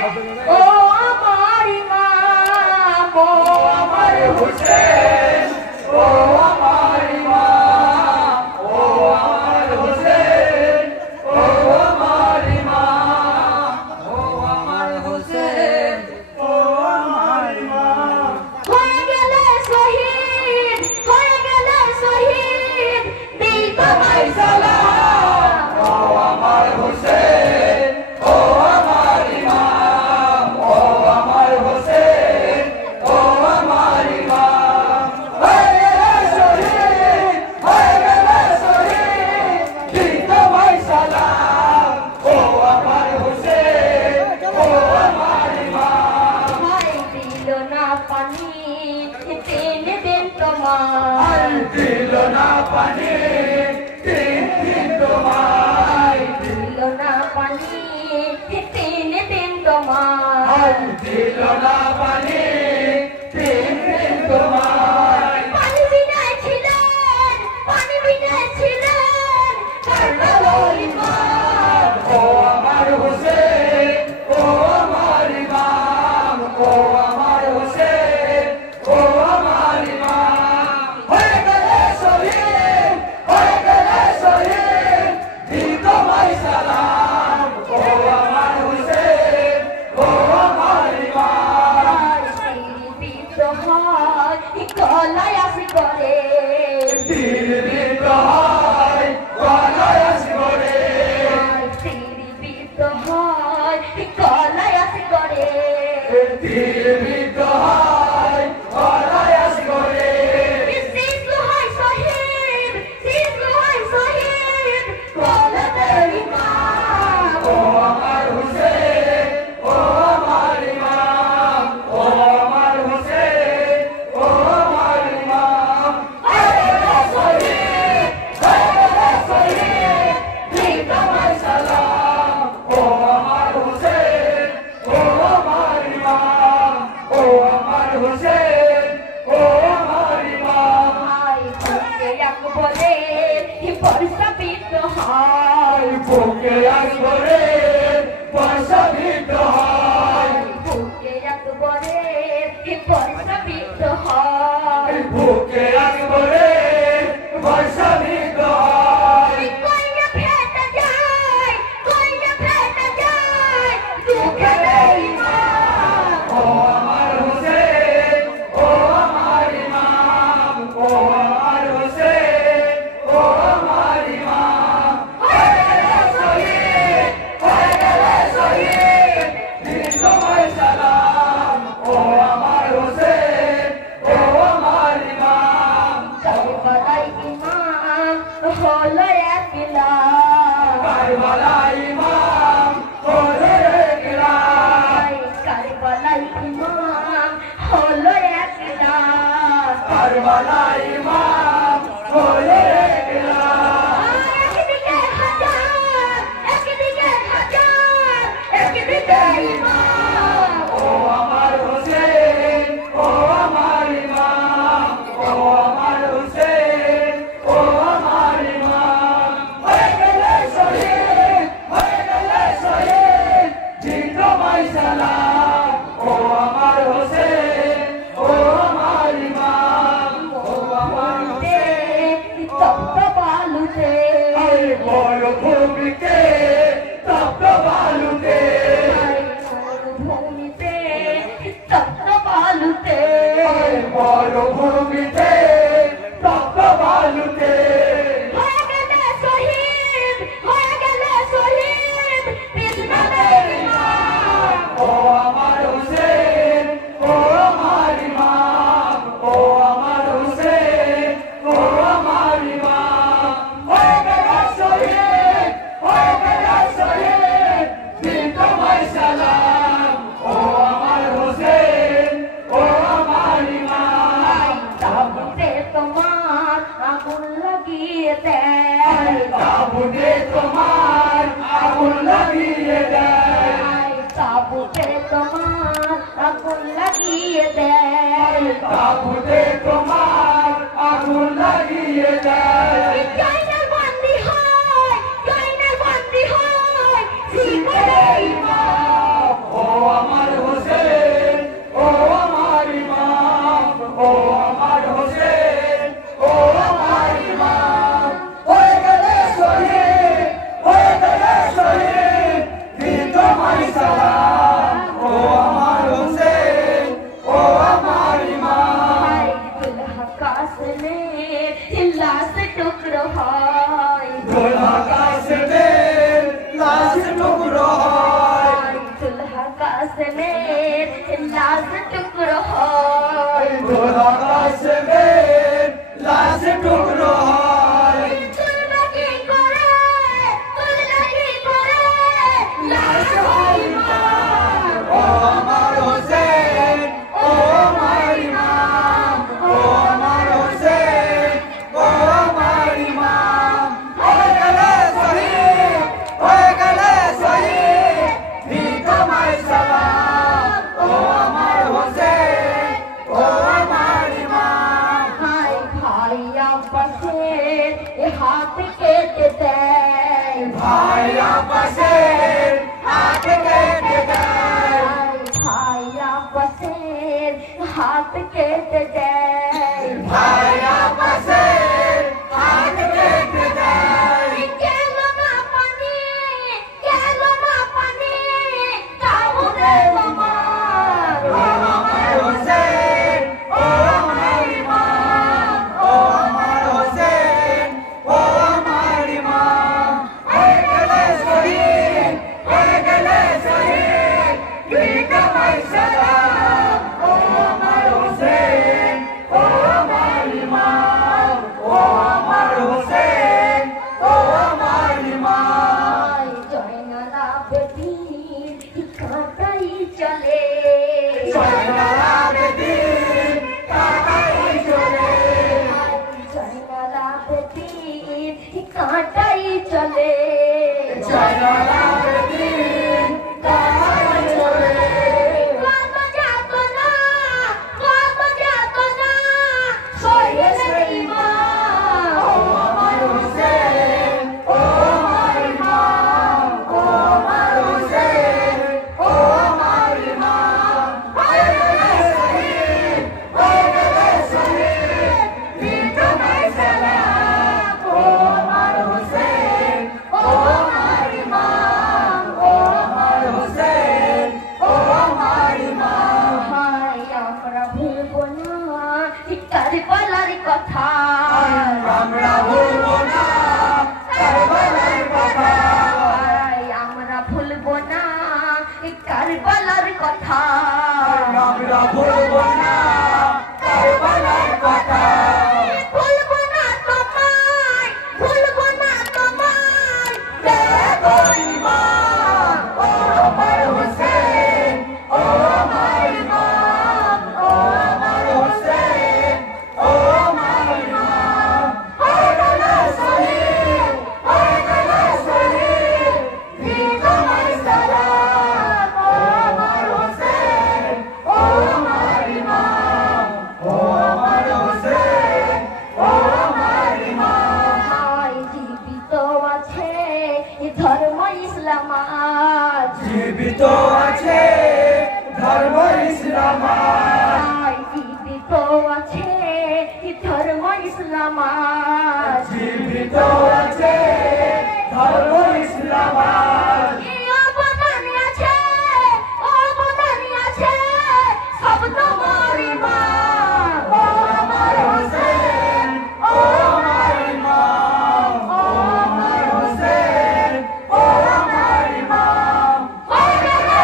ও আমার ইমাম ও আমার হুসেন ও আমার ইমাম ও আমার হুসেন ও আমার ইমাম ও আমার হুসেন ও আমার ইমাম হয়ে গেলে শহীদ দিল তোমায় সালাম ও আমার হুসেন ও আমার ইমাম ও আমার হুসেন ও আমার ইমাম হয়ে গেলে শহীদ দিল তোমায় সালাম ও আমার হুসেন ও আমার ইমাম ভাই দিল না পানি 3 দিন তোমায় দিল না পানি 3 দিন তোমায় দিল না পানি 3 দিন তোমায় দিল না পানি 3 দিন তোমায় পানি বিনা ছিলেন কারবালার ইমাম ও আমার হুসেন ও আমার ইমাম ও আমার হুসেন ও আমার ইমাম হয়ে গেলে শহীদ দিল তোমায় সালাম ও আমার হুসেন ও আমার ইমাম তীর হয় গলায় আসি করে তীর হয় গলায় আসি করে তীর হয় গলায় আসি করে তীর হয় গলায় আসি করে শিশু হয় শহীদ গলাতে ইমাম ও আমার হুসেন ও আমার ইমাম ও আমার হুসেন ও আমার ইমাম হয়ে গেলে শহীদ দিল তোমায় সালাম ও আমার হুসেন ও আমার ইমাম ও আমার হুসেন ও আমার ইমাম বুকে আকবরে বর্ষাবিত হয় বুকে আকবরে বর্ষাবিত হয় বুকে আকবরে বর্ষাবিত হয় বুকে আকবরে বর্ষাবিত হয় কইয়া ফেটে যায় দুঃখে ইমাম ও আমার হুসেন ও আমার ইমাম ও আমার হুসেন ও আমার ইমাম হয়ে গেলে শহীদ দিল তোমায় সালাম ও আমার হুসেন ও আমার ইমাম কারবালার ইমাম হলো একলা কারবালার ইমাম হলো একলা কারবালার ইমাম হলো একলা কারবালার ইমাম হলো একলা একদিকে হাজার একদিকে ইমাম ও আমার হুসেন ও আমার ইমাম ও আমার হুসেন ও আমার ইমাম হয়ে গেলে শহীদ দিল তোমায় সালাম ও আমার হুসেন ও আমার ইমাম ও আমার হুসেন তপ্ত বালুতে মরুভূমিতে তপ্ত বালুতে মরুভূমিতে তপ্ত বালুতে মরুভূমিতে তপ্ত বালুতে হয়ে গেলে শহীদ বিশ্বনাথের ইমাম ও আমার হুসেন ও আমার ইমাম ও আমার হুসেন ও আমার ইমাম হয়ে গেলে শহীদ দিল তোমায় সালাম ও আমার হুসেন ও আমার ইমাম তাবুতে তোমার আগুন লাগিয়ে দেয় তাবুতে তোমার আগুন লাগিয়ে দেয় তাবুতে তোমার আগুন লাগিয়ে দেয় তাবুতে তোমার আগুন লাগিয়ে দেয় জয়নাল বন্দী হয় শিখরে ইমাম ও কাসমের লাশ টুকরো হয় তোরা কাসমের লাশ টুকরো হয় তুলবা কি করে লাশ হয় ইমাম ও আমার হোসেন ও আমার ইমাম ও আমার হোসেন ও আমার ইমাম হয়ে গেলে শহীদ তোমায় সালাম ও আমার হোসেন ও আমার ইমাম হাই ভাই আব্বাসের হাত কেটে দেয় ভাই আব্বাসের হাত কেটে দেয় ভাই আব্বাসের হাত কেটে দেয় ভাই আব্বাসের হাত কেটে দেয় গেল না পানি তাহলে আমার ও আমার হোসেন ও আমার ইমাম ও আমার হোসেন ও আমার ইমাম হয়ে গেলে শহীদ তোমায় সালাম ও আমার হোসেন ও আমার ইমাম ও আমার হোসেন ও আমার ইমাম জয়নারা বেদিন কাটাই চলে জয়নারা বেদিন কাটাই চলে জয়নারা বেদিন কাটাই চলে জয়নারা বেদিন কাটাই চলে কত যাতনা সইলে ইমান ও আমার হোসেন ও আমার ইমাম ও আমার হোসেন ও আমার ইমাম হয়ে গেলে শহীদ তোমায় সালাম ও আমার হোসেন ও আমার ইমাম ও আমার হোসেন ও আমার ইমাম হাই আমরা ভুলবো না কারবালার কথা আমরা ভুলবো না কারবালার কথা হাই আমরা ভুলবো না কারবালার কথা আমরা ভুলবো না কারবালার কথা ভুলবো না তোমায় দেখো ইমাম ও আমার হোসেন ও আমার ইমাম ও আমার হোসেন ও আমার ইমাম হয়ে গেলে শহীদ তোমায় সালাম ও আমার হোসেন ও আমার ইমাম ও আমার হোসেন ও আমার ইমাম হাই জীবিত আছে ধর্ম ইসলাম আজ জীবিত আছে ধর্ম ইসলাম হাই জীবিত আছে ধর্ম ইসলাম আজ জীবিত আছে ধর্ম ইসলাম অবদান আছে সব তোমার ইমান ও আমার হোসেন ও আমার ইমাম ও আমার হোসেন ও আমার ইমাম হয়ে গেলে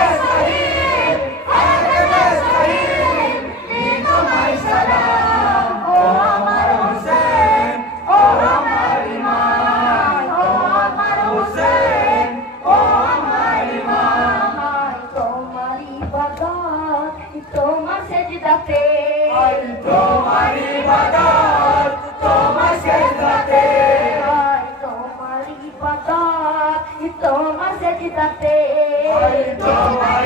শহীদ তোমায় সালাম ও আমার হোসেন ও আমার ইমাম ও আমার হোসেন ও আমার ইমাম হাই তোমার ইবাদত তোমার সেজদাতে তোমার ইবাদত তোমার সেজদাতে হাই তোমার ইবাদত তোমার সেজদাতে তোমার